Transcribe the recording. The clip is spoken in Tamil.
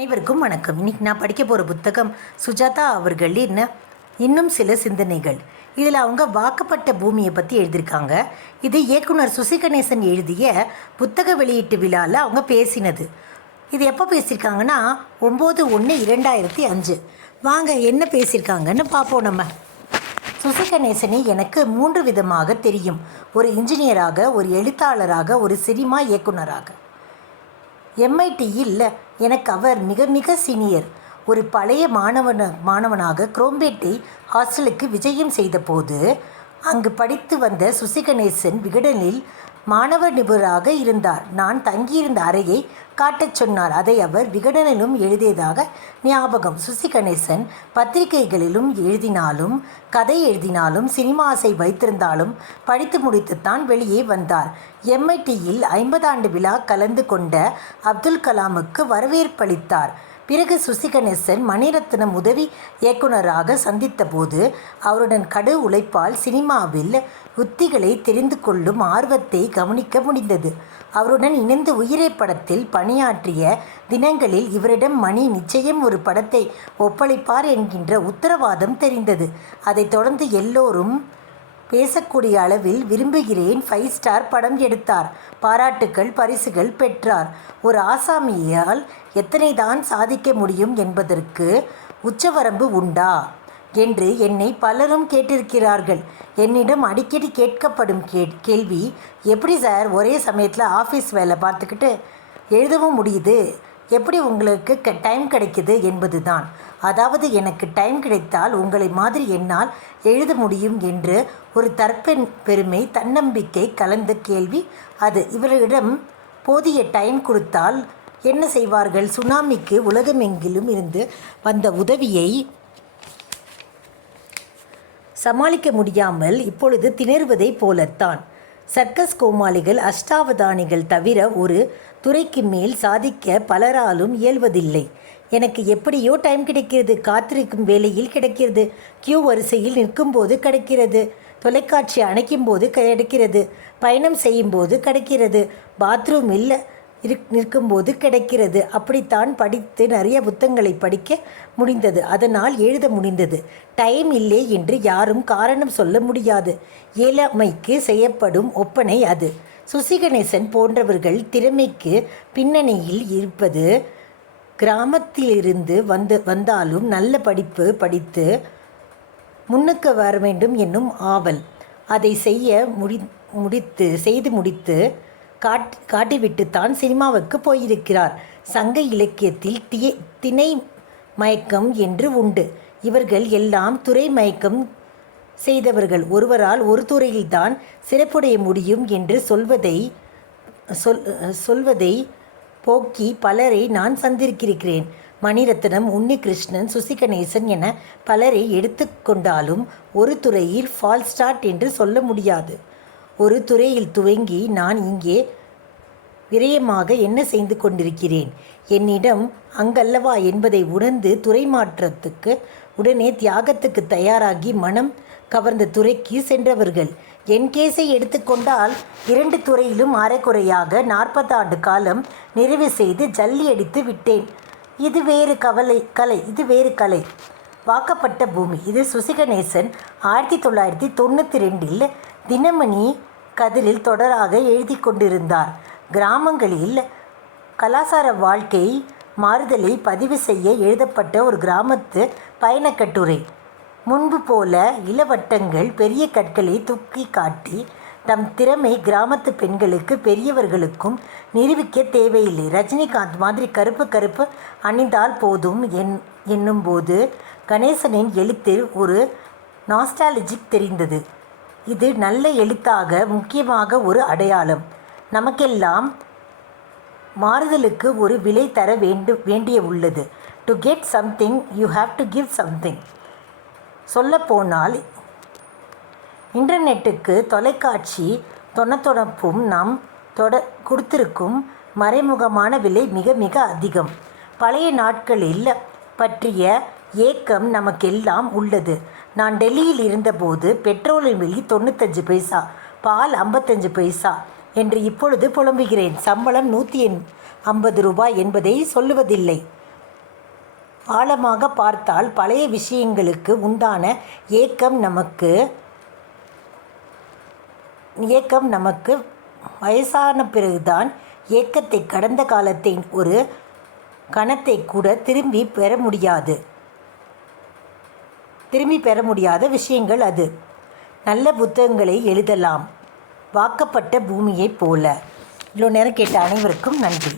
அனைவருக்கும் வணக்கம். இன்னைக்கு நான் படிக்க போகிற புத்தகம் சுஜாதா அவர்களின் இன்னும் சில சிந்தனைகள். இதில் அவங்க வாக்கப்பட்ட பூமியை பற்றி எழுதியிருக்காங்க. இது இயக்குனர் சுசி கணேசன் எழுதிய புத்தக வெளியீட்டு விழாவில் அவங்க பேசினது. இது எப்போ பேசியிருக்காங்கன்னா 9/1/2005. வாங்க என்ன பேசியிருக்காங்கன்னு பார்ப்போம். நம்ம சுசி கணேசனை எனக்கு 3 விதமாக தெரியும். ஒரு இன்ஜினியராக, ஒரு எழுத்தாளராக, ஒரு சினிமா இயக்குனராக. MITயில் எனக்கு அவர் மிக மிக சீனியர். ஒரு பழைய மாணவனாக குரோம்பேட்டை ஹாஸ்டலுக்கு விஜயம் செய்தபோது அங்கு படித்து வந்த சுசி கணேசன் விகடனில் மாணவ நிபுணராக இருந்தார். நான் தங்கியிருந்த அறையை காட்டச் சொன்னார். அதை அவர் விகடனிலும் எழுதியதாக ஞாபகம். சுசி கணேசன் பத்திரிகைகளிலும் எழுதினாலும், கதை எழுதினாலும், சினிமா ஆசை வைத்திருந்தாலும் படித்து முடித்துத்தான் வெளியே வந்தார். MITயில் 50 ஆண்டு விழா கலந்து கொண்ட அப்துல் கலாமுக்கு வரவேற்பளித்தார். பிறகு சுசி கணேசன் மணிரத்னம் உதவி இயக்குனராக சந்தித்த போது அவருடன் கடு உழைப்பால் சினிமாவில் உத்திகளை தெரிந்து கொள்ளும் ஆர்வத்தை கவனிக்க முடிந்தது. அவருடன் இணைந்து உயிரே படத்தில் பணியாற்றிய தினங்களில் இவரிடம் மணி நிச்சயம் ஒரு படத்தை ஒப்படைப்பார் என்கின்ற உத்தரவாதம் தெரிந்தது. அதைத் தொடர்ந்து எல்லோரும் பேசக்கூடிய அளவில் விரும்புகிறேன் 5 ஸ்டார் படம் எடுத்தார். பாராட்டுக்கள், பரிசுகள் பெற்றார். ஒரு ஆசாமியால் எத்தனை தான் சாதிக்க முடியும் என்பதற்கு உச்சவரம்பு உண்டா என்று என்னை பலரும் கேட்டிருக்கிறார்கள். என்னிடம் அடிக்கடி கேட்கப்படும் கேள்வி, எப்படி சார் ஒரே சமயத்தில் ஆஃபீஸ் வேலை பார்த்துக்கிட்டு எழுதவும் முடியுது, எப்படி உங்களுக்கு டைம் கிடைக்குது என்பது தான். அதாவது எனக்கு டைம் கிடைத்தால் உங்களை மாதிரி என்னால் எழுத முடியும் என்று ஒரு பெருமை, தன்னம்பிக்கை கலந்த கேள்வி அது. இவர்களிடம் போதிய டைம் கொடுத்தால் என்ன செய்வார்கள்? சுனாமிக்கு உலகமெங்கிலும் இருந்து வந்த உதவியை சமாளிக்க முடியாமல் இப்பொழுது திணறுவதை போலத்தான். சர்க்கஸ் கோமாளிகள், அஷ்டாவதானிகள் தவிர ஒரு துறைக்கு மேல் சாதிக்க பலராலும் இயல்வதில்லை. எனக்கு எப்படியோ டைம் கிடைக்கிறது. காத்திருக்கும் வேளையில் கிடைக்கிறது, கியூ வரிசையில் நிற்கும்போது கிடைக்கிறது, தொலைக்காட்சி அணைக்கும் போது கிடைக்கிறது, பயணம் செய்யும்போது கிடைக்கிறது, பாத்ரூமில் நிற்கும்போது கிடைக்கிறது. அப்படித்தான் படித்து நிறைய புத்தகங்களை படிக்க முடிந்தது. அதனால் எழுத முடிந்தது. டைம் இல்லை என்று யாரும் காரணம் சொல்ல முடியாது. இயலாமைக்கு செய்யப்படும் ஒப்பனை அது. சுசி கணேசன் போன்றவர்கள் திறமைக்கு பின்னணியில் இருப்பது கிராமத்திலிருந்து வந்தாலும் நல்ல படிப்பு படித்து முன்னுக்கு வர வேண்டும் என்னும் ஆவல். அதை செய்து முடித்து காட்டிவிட்டுத்தான் சினிமாவுக்கு போயிருக்கிறார். சங்க இலக்கியத்தில் திணை மயக்கம் என்று உண்டு. இவர்கள் எல்லாம் துறை மயக்கம் செய்தவர்கள். ஒருவரால் ஒரு துறையில்தான் சிறப்புடைய முடியும் என்று சொல்வதை போக்கி பலரை நான் சந்திருக்கிறேன். மணிரத்னம், உன்னிகிருஷ்ணன், சுசி கணேசன் என பலரை எடுத்து கொண்டாலும் ஒரு துறையில் ஃபால் ஸ்டார்ட் என்று சொல்ல முடியாது. ஒரு துறையில் துவங்கி நான் இங்கே விரயமாக என்ன செய்து கொண்டிருக்கிறேன், என்னிடம் அங்கல்லவா என்பதை உணர்ந்து துறை மாற்றத்துக்கு உடனே தியாகத்துக்கு தயாராகி மனம் கவர்ந்த துறைக்கு சென்றவர்கள். என் கேஸை எடுத்துக்கொண்டால் 2 துறையிலும் அரைக்குறையாக 40 ஆண்டு காலம் நிறைவு செய்து ஜல்லி அடித்து விட்டேன். இது வேறு கலை. வாக்கப்பட்ட பூமி. இது சுசி கணேசன் 1992இல் தினமணி கதிரில் தொடராக எழுதி கொண்டிருந்தார். கிராமங்களில் கலாச்சார வாழ்க்கை மாறுதலை பதிவு செய்ய எழுதப்பட்ட ஒரு கிராமத்து பயணக்கட்டுரை. முன்பு போல இளவட்டங்கள் பெரிய கற்களை தூக்கி காட்டி தம் திறமை கிராமத்து பெண்களுக்கு பெரியவர்களுக்கும் நிரூபிக்க தேவையில்லை. ரஜினிகாந்த் மாதிரி கருப்பு அணிந்தால் போதும் என்னும்போது கணேசனின் எழுத்தில் ஒரு நாஸ்டாலஜிக் தெரிந்தது. இது நல்ல எழுத்தாக, முக்கியமாக ஒரு அடையாளம். நமக்கெல்லாம் மாறுதலுக்கு ஒரு விலை தர வேண்டிய உள்ளது. To get something you have to give something. சொல்லப்போனால் இன்டர்நெட்டுக்கு தொலைக்காட்சி தொணப்பும் நாம் கொடுத்திருக்கும் மறைமுகமான விலை மிக மிக அதிகம். பழைய நாட்களில் பற்றிய ஏக்கம் நமக்கெல்லாம் உள்ளது. நான் டெல்லியில் இருந்தபோது பெட்ரோலின் விலை 95 பைசா, பால் 55 பைசா என்று இப்பொழுது புலம்புகிறேன். சம்பளம் 150 ரூபாய் என்பதை சொல்லுவதில்லை. ஆழமாக பார்த்தால் பழைய விஷயங்களுக்கு உண்டான ஏக்கம் நமக்கு வயசான பிறகுதான் ஏக்கத்தை கடந்த காலத்தை ஒரு கணத்தை கூட திரும்பி பெற முடியாத விஷயங்கள் அது. நல்ல புத்தகங்களை எழுதலாம் வாக்கப்பட்ட பூமியைப் போல. இவ்வளோ நேரம் கேட்ட அனைவருக்கும் நன்றி.